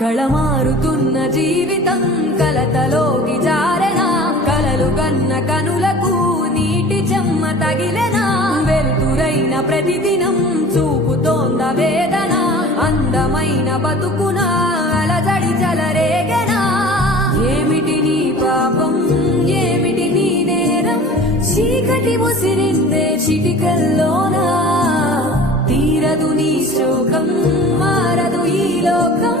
కళమారుతున్న జీవితం కలతలోకి జారెనా కలలు గన్న కనులకు నీటి చెమ్మ తగిలెనా వెలుతురైన ప్రతిదినం చూపుతోంద వేదన అందమైన బతుకున అలజడి చలరేగెనా ఏమిటి నీ పాపం ఏమిటి నీ నేరం చీకటి ముసిరిందే చిటికల్లోనా తీరదు నీ శోకం మారదు ఈ లోకం